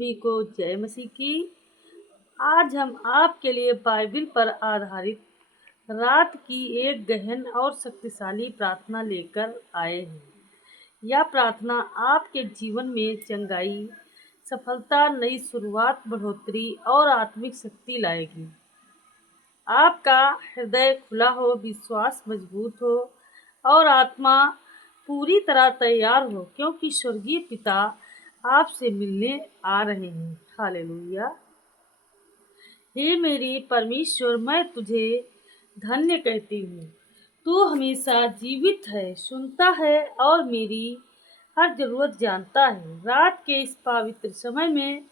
सभी को जय मसीह की। आज हम आपके लिए बाइबल पर आधारित रात की एक गहन और शक्तिशाली प्रार्थना लेकर आए हैं। यह प्रार्थना आपके जीवन में चंगाई, सफलता, नई शुरुआत, बढ़ोतरी और आत्मिक शक्ति लाएगी। आपका हृदय खुला हो, विश्वास मजबूत हो और आत्मा पूरी तरह तैयार हो, क्योंकि स्वर्गीय पिता आपसे मिलने आ रहे हैं। हालेलुया। हे मेरे परमेश्वर, मैं तुझे धन्य कहती हूँ। तू हमेशा जीवित है, सुनता है और मेरी हर जरूरत जानता है। रात के इस पवित्र समय में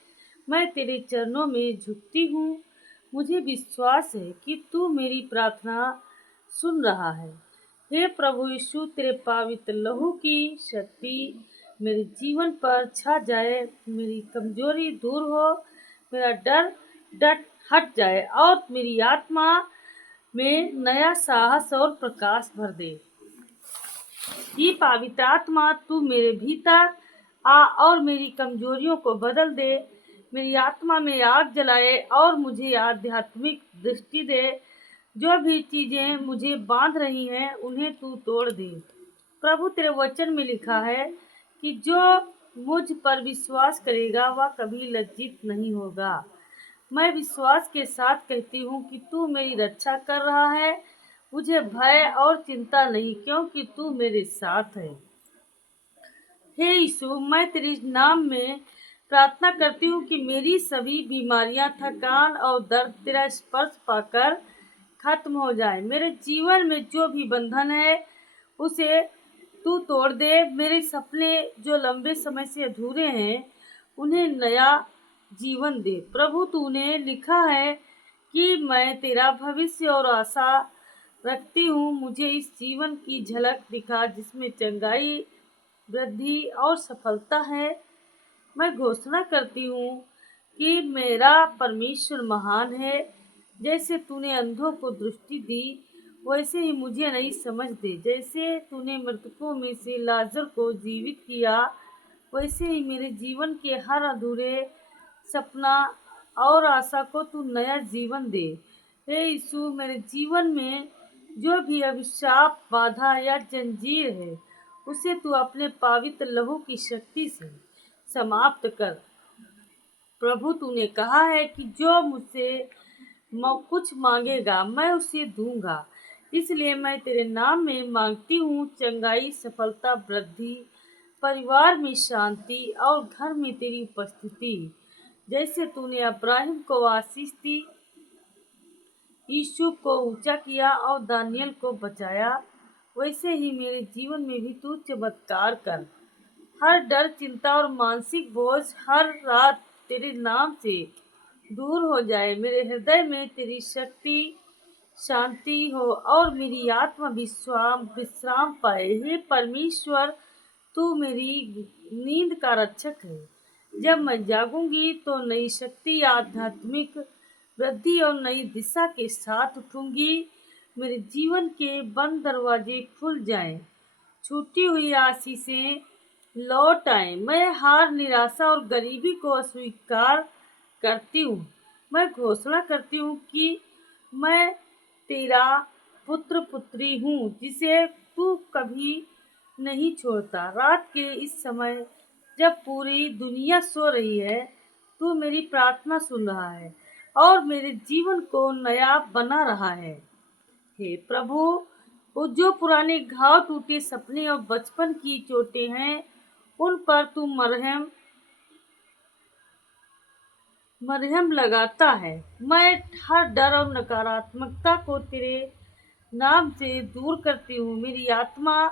मैं तेरे चरणों में झुकती हूँ। मुझे विश्वास है कि तू मेरी प्रार्थना सुन रहा है। हे प्रभु यीशु, तेरे पवित्र लहू की शक्ति मेरे जीवन पर छा जाए, मेरी कमजोरी दूर हो, मेरा डर डट हट जाए और मेरी आत्मा में नया साहस और प्रकाश भर दे। ये पवित्र आत्मा तू मेरे भीतर आ और मेरी कमजोरियों को बदल दे, मेरी आत्मा में आग जलाए और मुझे आध्यात्मिक दृष्टि दे। जो भी चीजें मुझे बांध रही हैं उन्हें तू तोड़ दे। प्रभु, तेरे वचन में लिखा है कि जो मुझ पर विश्वास करेगा वह कभी लज्जित नहीं होगा। मैं विश्वास के साथ कहती हूँ कि तू मेरी रक्षा कर रहा है। मुझे भय और चिंता नहीं, क्योंकि तू मेरे साथ है। हे यीशु, मैं तेरे नाम में प्रार्थना करती हूँ कि मेरी सभी बीमारियां, थकान और दर्द तेरा स्पर्श पाकर खत्म हो जाए। मेरे जीवन में जो भी बंधन है उसे तू तोड़ दे। मेरे सपने जो लंबे समय से अधूरे हैं उन्हें नया जीवन दे। प्रभु, तूने लिखा है कि मैं तेरा भविष्य और आशा रखती हूँ। मुझे इस जीवन की झलक दिखा जिसमें चंगाई, वृद्धि और सफलता है। मैं घोषणा करती हूँ कि मेरा परमेश्वर महान है। जैसे तूने अंधों को दृष्टि दी, वैसे ही मुझे नई समझ दे। जैसे तूने मृतकों में से लाजर को जीवित किया, वैसे ही मेरे जीवन के हर अधूरे सपना और आशा को तू नया जीवन दे। हे यीशु, मेरे जीवन में जो भी अभिशाप, बाधा या जंजीर है उसे तू अपने पवित्र लहू की शक्ति से समाप्त कर। प्रभु, तूने कहा है कि जो मुझसे कुछ मांगेगा मैं उसे दूंगा। इसलिए मैं तेरे नाम में मांगती हूँ चंगाई, सफलता, वृद्धि, परिवार में शांति और घर में तेरी उपस्थिति। जैसे तूने अब्राहिम को आशीष दी, यूसुफ को ऊंचा किया और दानियल को बचाया, वैसे ही मेरे जीवन में भी तू चमत्कार कर। हर डर, चिंता और मानसिक बोझ हर रात तेरे नाम से दूर हो जाए। मेरे हृदय में तेरी शक्ति, शांति हो और मेरी आत्मा विश्राम पाए। हे परमेश्वर, तू मेरी नींद का रक्षक है। जब मैं जागूंगी तो नई शक्ति, आध्यात्मिक वृद्धि और नई दिशा के साथ उठूंगी। मेरे जीवन के बंद दरवाजे खुल जाएं, छूटी हुई आशीषें लौट आए। मैं हार, निराशा और गरीबी को अस्वीकार करती हूँ। मैं घोषणा करती हूँ कि मैं तेरा पुत्र पुत्री हूँ, जिसे तू कभी नहीं छोड़ता। रात के इस समय जब पूरी दुनिया सो रही है, तू मेरी प्रार्थना सुन रहा है और मेरे जीवन को नया बना रहा है। हे प्रभु, वो जो पुराने घाव, टूटे सपने और बचपन की चोटें हैं उन पर तू मरहम लगाता है। मैं हर डर और नकारात्मकता को तेरे नाम से दूर करती हूँ। मेरी आत्मा,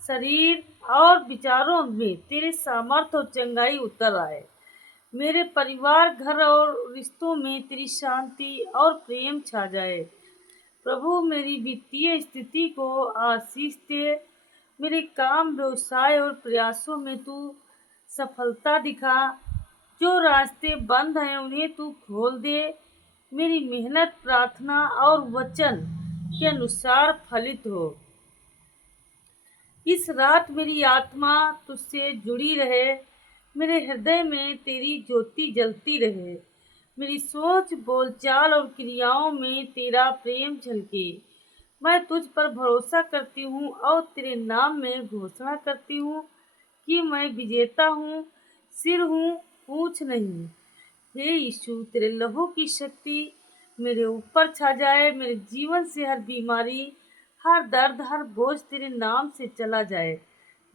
शरीर और विचारों में तेरे सामर्थ्य और चंगाई उतर आए। मेरे परिवार, घर और रिश्तों में तेरी शांति और प्रेम छा जाए। प्रभु, मेरी वित्तीय स्थिति को आशीष दे। मेरे काम, व्यवसाय और प्रयासों में तू सफलता दिखा। जो रास्ते बंद हैं उन्हें तू खोल दे। मेरी मेहनत, प्रार्थना और वचन के अनुसार फलित हो। इस रात मेरी आत्मा तुझसे जुड़ी रहे। मेरे हृदय में तेरी ज्योति जलती रहे। मेरी सोच, बोलचाल और क्रियाओं में तेरा प्रेम झलके। मैं तुझ पर भरोसा करती हूँ और तेरे नाम में घोषणा करती हूँ कि मैं विजेता हूँ, सिर हूँ, पूँछ नहीं। हे यीशु, तेरे लहू की शक्ति मेरे ऊपर छा जाए। मेरे जीवन से हर बीमारी, हर दर्द, हर बोझ तेरे नाम से चला जाए।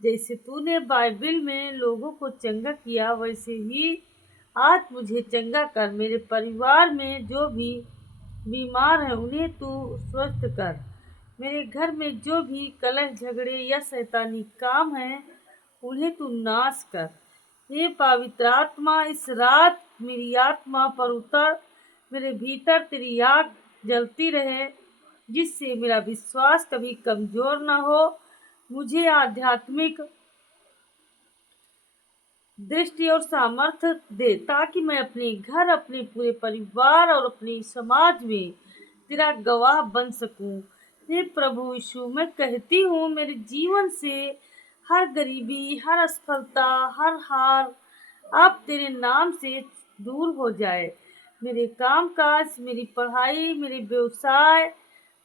जैसे तूने बाइबिल में लोगों को चंगा किया, वैसे ही आज मुझे चंगा कर। मेरे परिवार में जो भी बीमार है उन्हें तू स्वस्थ कर। मेरे घर में जो भी कलह, झगड़े या शैतानी काम है उन्हें तू नाश कर। हे पवित्र आत्मा, इस रात मेरी आत्मा पर उतर। मेरे भीतर तेरी आग जलती रहे, जिससे मेरा विश्वास कभी कमजोर न हो। मुझे आध्यात्मिक दृष्टि और सामर्थ्य दे, ताकि मैं अपने घर, अपने पूरे परिवार और अपने समाज में तेरा गवाह बन सकूं। हे प्रभु यीशु, मैं कहती हूँ मेरे जीवन से हर गरीबी, हर असफलता, हर हार अब तेरे नाम से दूर हो जाए। मेरे कामकाज, मेरी पढ़ाई, मेरे व्यवसाय,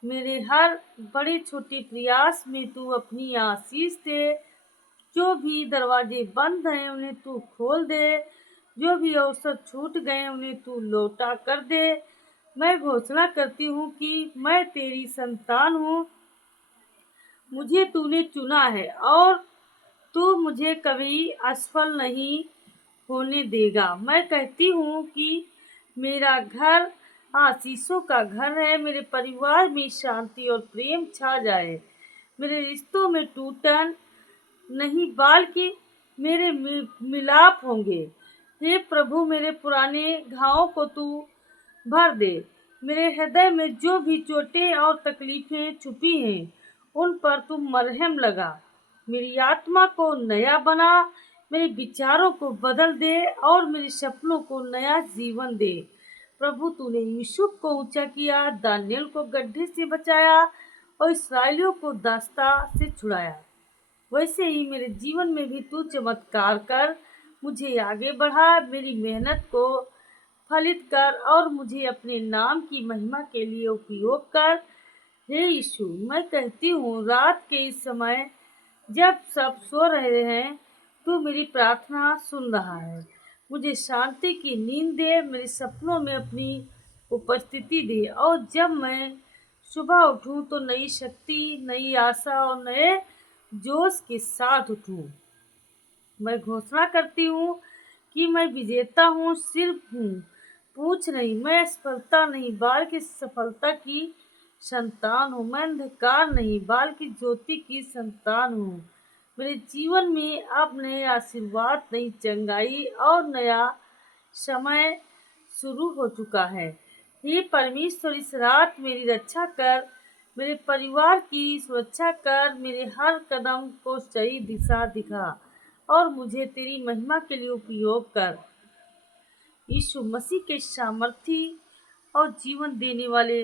मेरे हर बड़े छोटे प्रयास में तू अपनी आशीष दे। जो भी दरवाजे बंद हैं उन्हें तू खोल दे। जो भी अवसर छूट गए उन्हें तू लौटा कर दे। मैं घोषणा करती हूँ कि मैं तेरी संतान हूँ। मुझे तूने चुना है और तू मुझे कभी असफल नहीं होने देगा। मैं कहती हूँ कि मेरा घर आशीषों का घर है। मेरे परिवार में शांति और प्रेम छा जाए। मेरे रिश्तों में टूटन नहीं बल्कि मेरे मिलाप होंगे। हे प्रभु, मेरे पुराने घावों को तू भर दे। मेरे हृदय में जो भी चोटें और तकलीफें छुपी हैं उन पर तू मरहम लगा। मेरी आत्मा को नया बना, मेरे विचारों को बदल दे और मेरे सपनों को नया जीवन दे। प्रभु, तूने यूसुफ को ऊंचा किया, दानियल को गड्ढे से बचाया और इस्राएलियों को दास्ता से छुड़ाया। वैसे ही मेरे जीवन में भी तू चमत्कार कर, मुझे आगे बढ़ा। मेरी मेहनत को फलित कर और मुझे अपने नाम की महिमा के लिए उपयोग कर। हे यीशु, मैं कहती हूँ रात के इस समय जब सब सो रहे हैं, तू मेरी प्रार्थना सुन रहा है। मुझे शांति की नींद दे, मेरे सपनों में अपनी उपस्थिति दे और जब मैं सुबह उठूं तो नई शक्ति, नई आशा और नए जोश के साथ उठूं। मैं घोषणा करती हूँ कि मैं विजेता हूँ, सिर्फ हूँ, पूछ नहीं। मैं असफलता नहीं बल्कि सफलता की संतान हूँ। मैं अंधकार नहीं बल्कि ज्योति की संतान हूँ। मेरे जीवन में अब नए आशीर्वाद, नई चंगाई और नया समय शुरू हो चुका है। हे परमेश्वर, इस रात मेरी रक्षा कर, मेरे परिवार की सुरक्षा कर, मेरे हर कदम को सही दिशा दिखा और मुझे तेरी महिमा के लिए उपयोग कर। यीशु मसीह के सामर्थी और जीवन देने वाले